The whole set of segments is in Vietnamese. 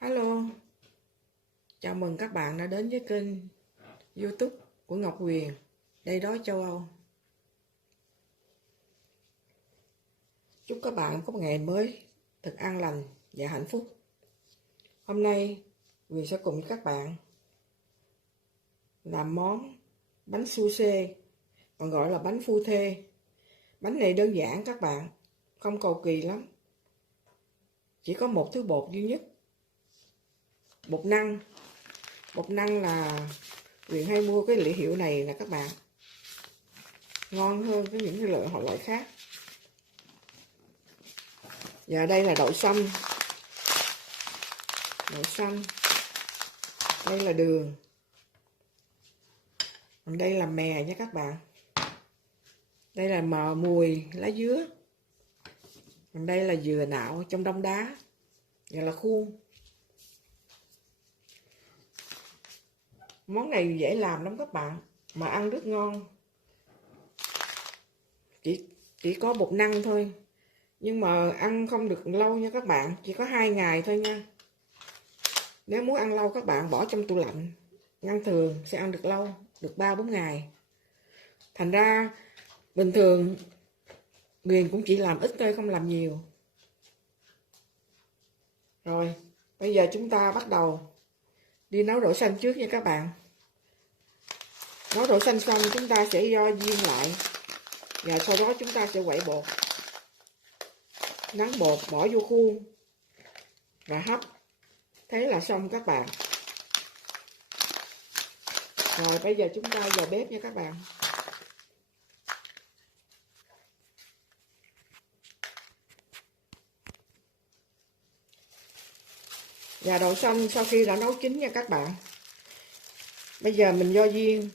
Hello, chào mừng các bạn đã đến với kênh YouTube của Ngọc Huyền, đây đó châu Âu. Chúc các bạn có một ngày mới thật an lành và hạnh phúc. Hôm nay Huyền sẽ cùng với các bạn làm món bánh su xê, còn gọi là bánh phu thê. Bánh này đơn giản các bạn, không cầu kỳ lắm. Chỉ có một thứ bột duy nhất, bột năng. Bột năng là Huyền hay mua cái hiệu này nè các bạn, ngon hơn với những cái loại khác. Và đây là đậu xanh, đây là đường, còn đây là mè nha các bạn, đây là mùi lá dứa, còn đây là dừa nạo trong đông đá, và là khuôn. Món này dễ làm lắm các bạn, mà ăn rất ngon. Chỉ có bột năng thôi, nhưng mà ăn không được lâu nha các bạn, chỉ có 2 ngày thôi nha. Nếu muốn ăn lâu các bạn bỏ trong tủ lạnh, ngăn thường sẽ ăn được lâu, được 3-4 ngày. Thành ra bình thường Huyền cũng chỉ làm ít thôi, không làm nhiều. Rồi, bây giờ chúng ta bắt đầu đi nấu đậu xanh trước nha các bạn. Nấu đậu xanh xong chúng ta sẽ vo viên lại, và sau đó chúng ta sẽ quậy bột, nắn bột bỏ vô khuôn và hấp. Thế là xong các bạn. Rồi bây giờ chúng ta vào bếp nha các bạn. Và đậu xanh sau khi đã nấu chín nha các bạn. Bây giờ mình vo viên.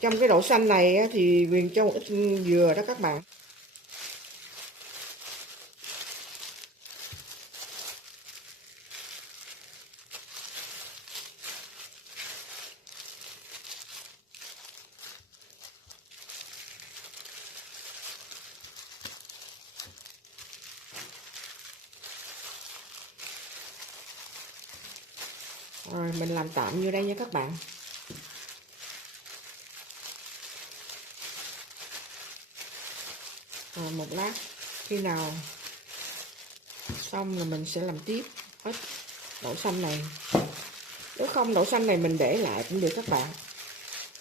Trong cái đậu xanh này thì Huyền cho một ít dừa đó các bạn. Rồi mình làm tạm như đây nha các bạn. Rồi một lát, khi nào xong là mình sẽ làm tiếp hết đậu xanh này. Nếu không đậu xanh này mình để lại cũng được các bạn,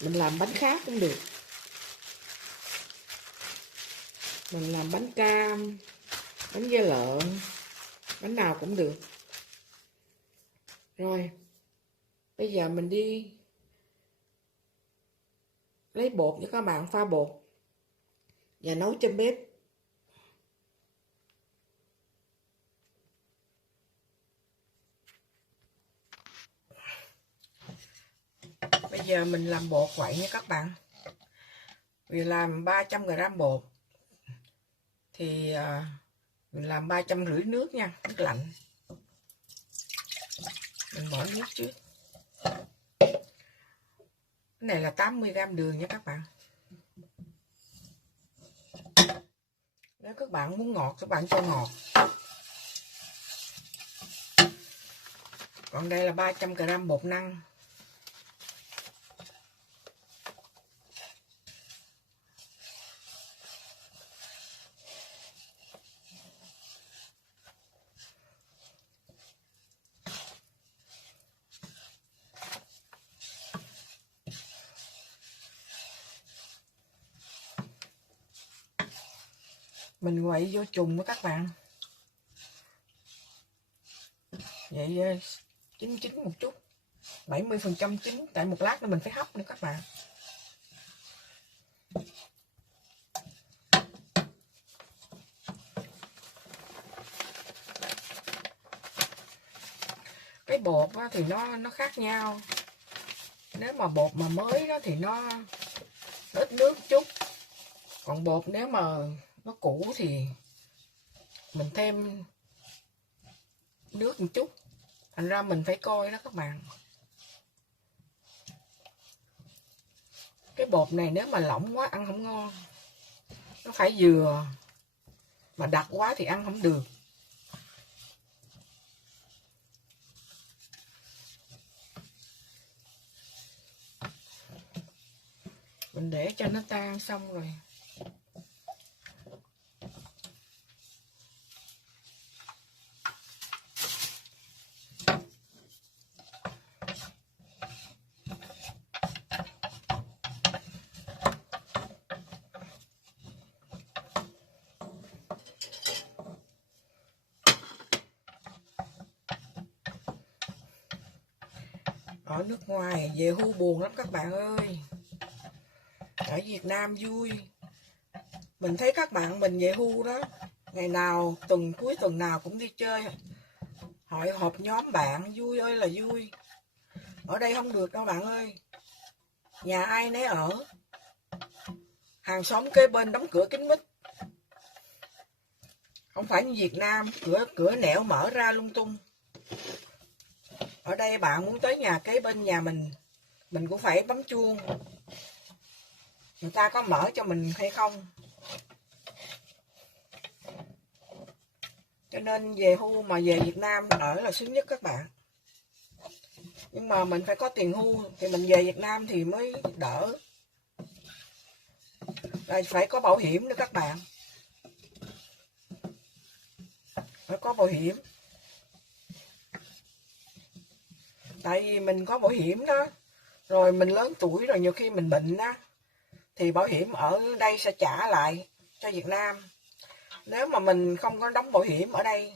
mình làm bánh khác cũng được, mình làm bánh cam, bánh da lợn, bánh nào cũng được. Rồi bây giờ mình đi lấy bột cho các bạn, pha bột và nấu trên bếp. Bây giờ mình làm bột vậy nha các bạn. Vì làm 300g bột thì mình làm 350 nước nha, nước lạnh. Mình bỏ nước trước. Cái này là 80g đường nha các bạn. Nếu các bạn muốn ngọt các bạn cho ngọt. Còn đây là 300g bột năng. Mình quậy vô trùng với các bạn. Vậy chín một chút, 70% chín, tại một lát nữa mình phải hấp nữa các bạn. Cái bột thì nó khác nhau. Nếu mà bột mà mới đó thì nó ít nước chút, còn bột nếu mà nó cũ thì mình thêm nước một chút, thành ra mình phải coi đó các bạn. Cái bột này nếu mà lỏng quá ăn không ngon, nó phải vừa, mà đặc quá thì ăn không được. Mình để cho nó tan xong rồi. Ở nước ngoài về hưu buồn lắm các bạn ơi. Ở Việt Nam vui. Mình thấy các bạn mình về hưu đó, ngày nào cuối tuần nào cũng đi chơi, hội họp nhóm bạn vui ơi là vui. Ở đây không được đâu bạn ơi. Nhà ai nấy ở, hàng xóm kế bên đóng cửa kín mít. Không phải như Việt Nam, cửa nẻo mở ra lung tung. Ở đây bạn muốn tới nhà kế bên nhà mình cũng phải bấm chuông. Người ta có mở cho mình hay không? Cho nên về hưu mà về Việt Nam ở là sướng nhất các bạn. Nhưng mà mình phải có tiền hưu thì mình về Việt Nam thì mới đỡ. Rồi phải có bảo hiểm nữa các bạn. Phải có bảo hiểm. Tại vì mình có bảo hiểm đó. Rồi mình lớn tuổi rồi nhiều khi mình bệnh á, thì bảo hiểm ở đây sẽ trả lại cho Việt Nam. Nếu mà mình không có đóng bảo hiểm ở đây,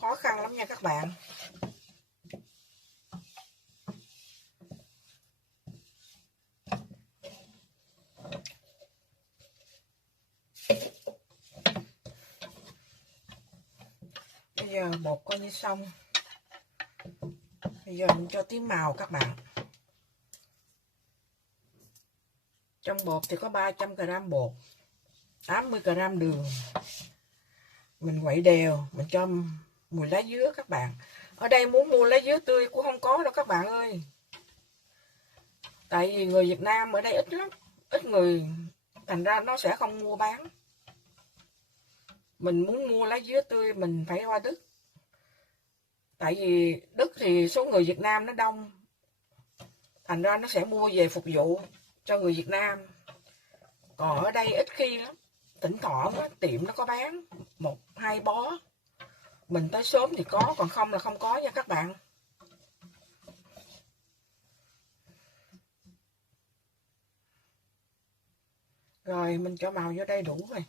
khó khăn lắm nha các bạn. Bây giờ bột coi như xong. Bây giờ mình cho tí màu các bạn. Trong bột thì có 300g bột, 80g đường. Mình quậy đều, mình cho mùi lá dứa các bạn. Ở đây muốn mua lá dứa tươi cũng không có đâu các bạn ơi. Tại vì người Việt Nam ở đây ít lắm, ít người, thành ra nó sẽ không mua bán. Mình muốn mua lá dứa tươi mình phải qua Đức. Tại vì Đức thì số người Việt Nam nó đông, thành ra nó sẽ mua về phục vụ cho người Việt Nam. Còn ở đây ít khi lắm, thỉnh thoảng tiệm nó có bán 1-2 bó. Mình tới sớm thì có, còn không là không có nha các bạn. Rồi mình cho màu vô đây đủ rồi.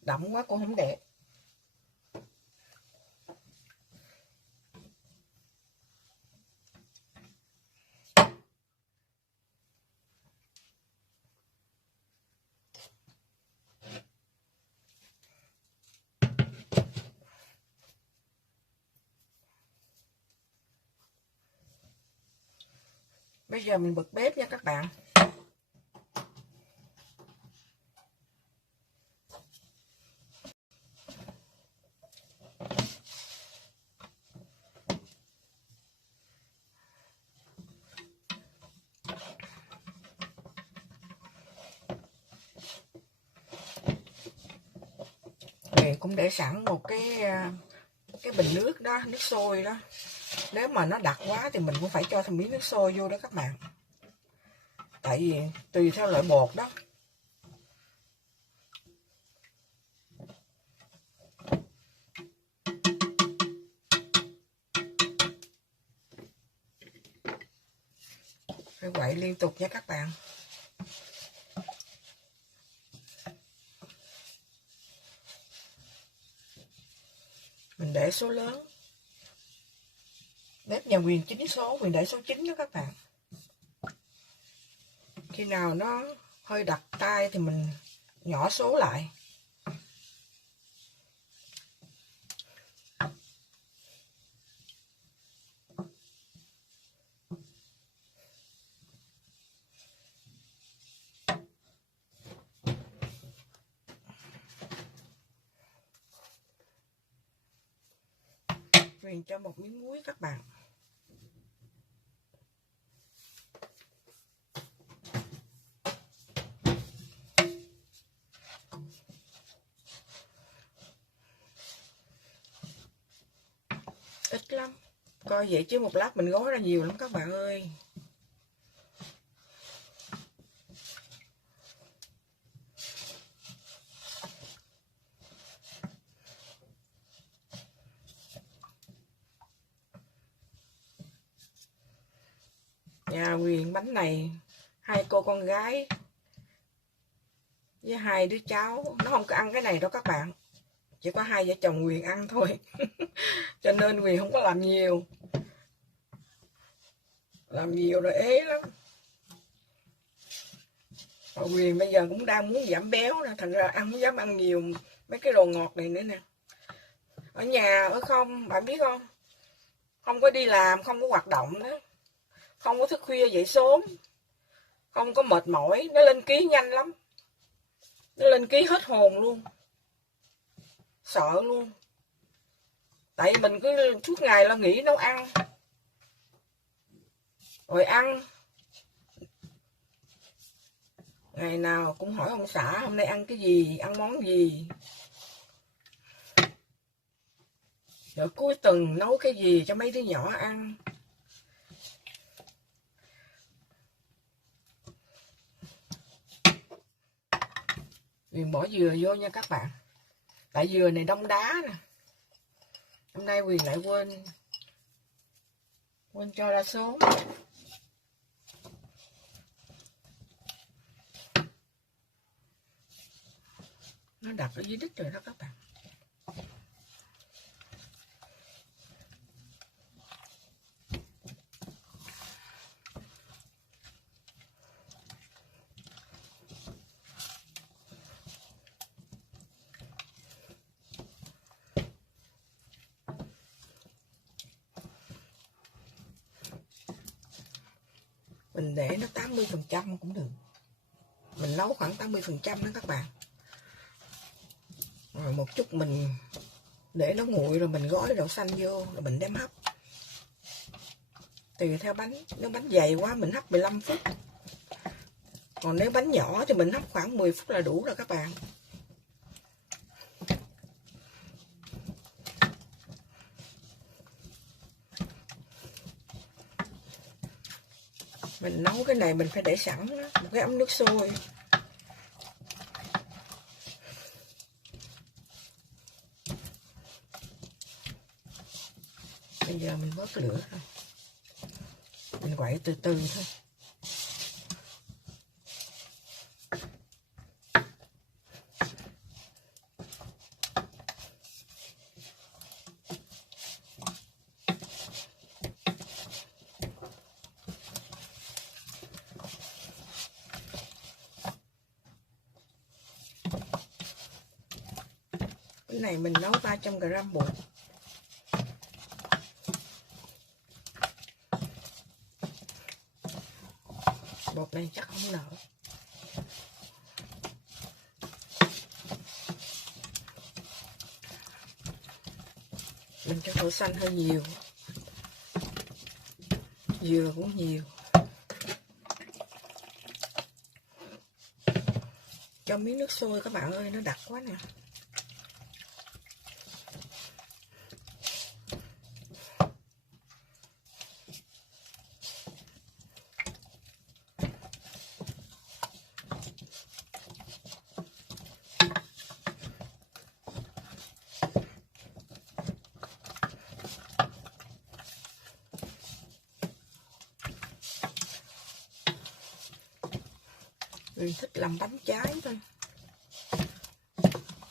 Đậm quá cũng không đẹp. Bây giờ mình bật bếp nha các bạn. Thì cũng để sẵn một cái bình nước đó, nước sôi đó. Nếu mà nó đặc quá thì mình cũng phải cho thêm miếng nước sôi vô đó các bạn. Tại vì tùy theo loại bột đó. Phải quậy liên tục nha các bạn. Mình để số lớn. Bếp nhà Quyền 9 số, Quyền để số 9 đó các bạn. Khi nào nó hơi đặc tay thì mình nhỏ số lại. Quyền cho một miếng muối các bạn. Ít lắm. Coi vậy chứ một lát mình gói ra nhiều lắm các bạn ơi. Nhà Huyền bánh này 2 cô con gái với 2 đứa cháu nó không có ăn cái này đâu các bạn, chỉ có 2 vợ chồng Huyền ăn thôi. Cho nên Huyền không có làm nhiều, rồi ế lắm. Mà Huyền bây giờ cũng đang muốn giảm béo nè, thành ra không dám ăn nhiều mấy cái đồ ngọt này nữa nè. Ở nhà ở không, bạn biết không, không có đi làm, không có hoạt động đó, không có thức khuya dậy sớm, không có mệt mỏi, nó lên ký nhanh lắm, nó lên ký hết hồn luôn, sợ luôn. Tại mình cứ suốt ngày lo nghĩ nấu ăn, rồi ăn ngày nào cũng hỏi ông xã hôm nay ăn cái gì, ăn món gì, rồi cuối tuần nấu cái gì cho mấy đứa nhỏ ăn. Huyền bỏ dừa vô nha các bạn, tại dừa này đông đá nè. Hôm nay Huyền lại quên cho ra số. Nó đập ở dưới đít rồi đó các bạn. Mình để nó 80% cũng được. Mình nấu khoảng 80% đó các bạn. Rồi một chút mình để nó nguội rồi mình gói đậu xanh vô rồi mình đem hấp. Tùy theo bánh, nếu bánh dày quá mình hấp 15 phút. Còn nếu bánh nhỏ thì mình hấp khoảng 10 phút là đủ rồi các bạn. Mình nấu cái này mình phải để sẵn đó, một cái ấm nước sôi. Bây giờ mình bớt lửa thôi. Mình quậy từ từ thôi. Cái này mình nấu 300g bột. Bột này chắc không nở. Mình cho đậu xanh hơi nhiều, dừa cũng nhiều. Cho miếng nước sôi các bạn ơi, nó đặc quá nè. Mình thích làm bánh trái thôi.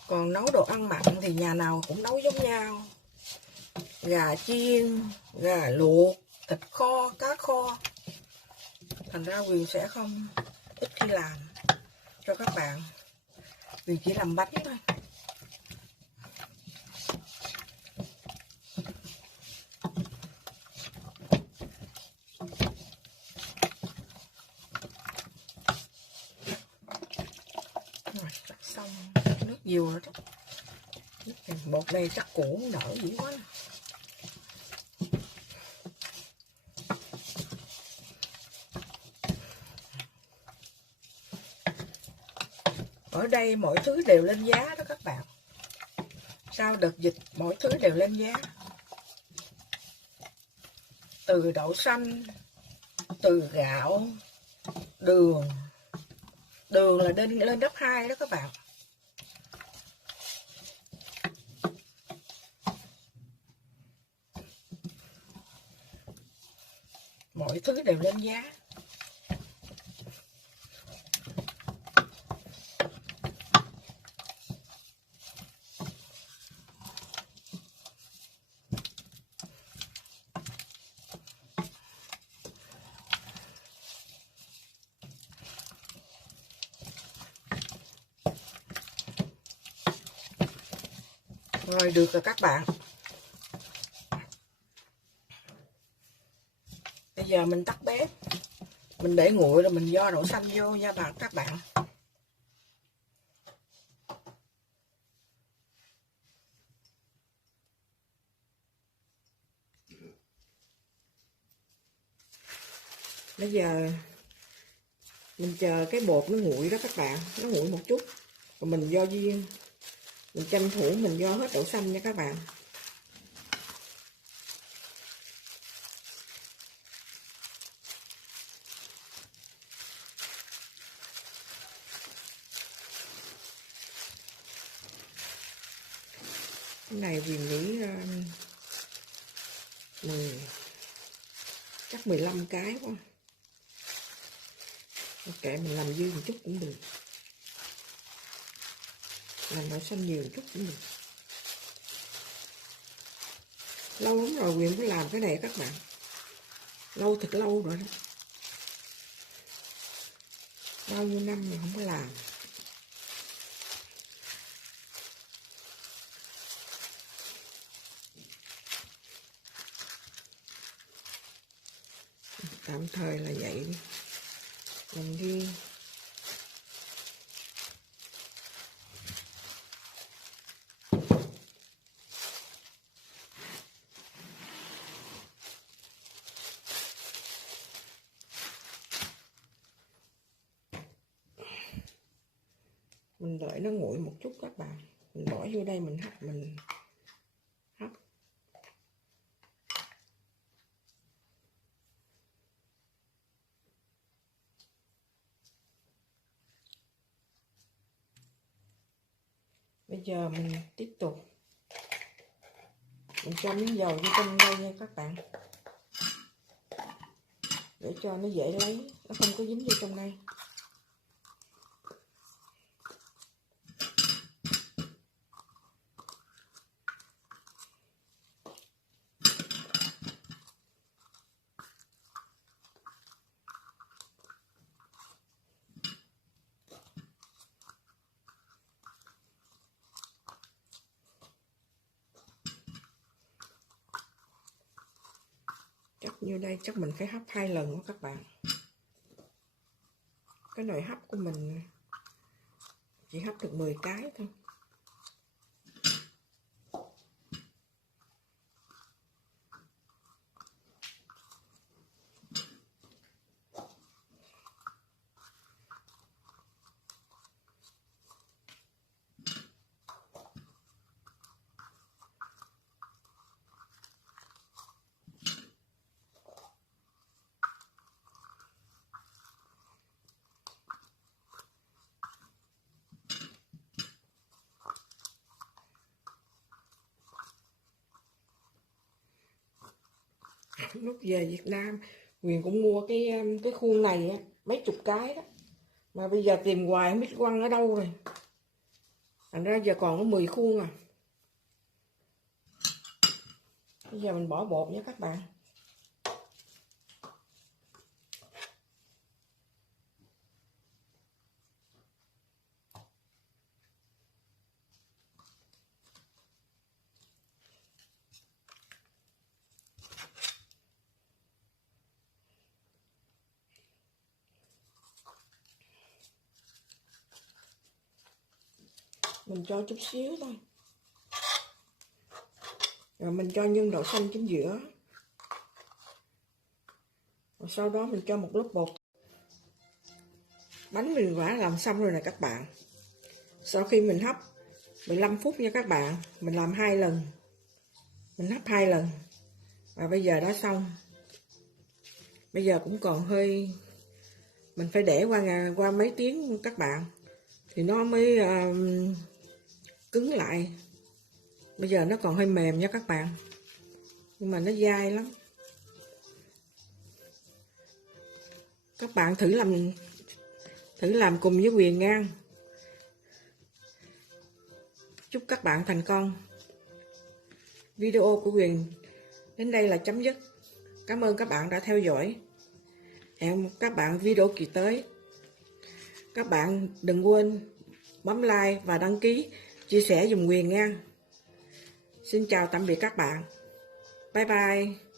Còn nấu đồ ăn mặn thì nhà nào cũng nấu giống nhau. Gà chiên, gà luộc, thịt kho, cá kho. Thành ra Huyền sẽ không ít khi làm cho các bạn. Huyền chỉ làm bánh thôi. Rồi, xong nước nhiều rồi đó. Bột này chắc củ nở dữ quá. Ở đây mọi thứ đều lên giá đó các bạn. Sau đợt dịch mọi thứ đều lên giá. Từ đậu xanh, từ gạo, đường. Đường là lên gấp 2 đó các bạn. Mọi thứ đều lên giá. Rồi được rồi các bạn. Bây giờ mình tắt bếp. Mình để nguội rồi mình vo đậu xanh vô nha các bạn. Bây giờ mình chờ cái bột nó nguội đó các bạn, nó nguội một chút rồi mình vo viên. Mình tranh thủ mình vo hết đậu xanh nha các bạn. Cái này vì nghĩ chắc 15 cái quá. Ok, mình làm dư một chút cũng được. Làm đậu xanh nhiều một chút cũng được. Lâu lắm rồi Quyền mới làm cái này các bạn. Lâu thật lâu rồi đó. Bao nhiêu năm mà không có làm. Tạm thời là vậy đi. Làm riêng. Mình đợi nó nguội một chút các bạn. Mình bỏ vô đây mình hấp. Bây giờ mình tiếp tục. Mình cho miếng dầu vô trong đây nha các bạn. Để cho nó dễ lấy. Nó không có dính vô trong đây. Chắc như đây chắc mình phải hấp 2 lần đó các bạn. Cái nồi hấp của mình chỉ hấp được 10 cái thôi. Lúc về Việt Nam Quyền cũng mua cái khuôn này á, mấy chục cái đó. Mà bây giờ tìm hoài không biết quăng ở đâu rồi. Thành ra giờ còn có 10 khuôn à. Bây giờ mình bỏ bột nha các bạn. Mình cho chút xíu thôi. Rồi mình cho nhân đậu xanh chính giữa. Rồi sau đó mình cho một lớp bột. Bánh mình đã làm xong rồi nè các bạn. Sau khi mình hấp 15 phút nha các bạn. Mình làm 2 lần. Mình hấp 2 lần. Và bây giờ đã xong. Bây giờ cũng còn hơi. Mình phải để qua mấy tiếng các bạn. Thì nó mới cứng lại. Bây giờ nó còn hơi mềm nha các bạn. Nhưng mà nó dai lắm. Các bạn thử làm cùng với Quyền nha. Chúc các bạn thành công. Video của Quyền đến đây là chấm dứt. Cảm ơn các bạn đã theo dõi. Hẹn các bạn video kỳ tới. Các bạn đừng quên bấm like và đăng ký, chia sẻ dùm Quyền nha. Xin chào tạm biệt các bạn. Bye bye.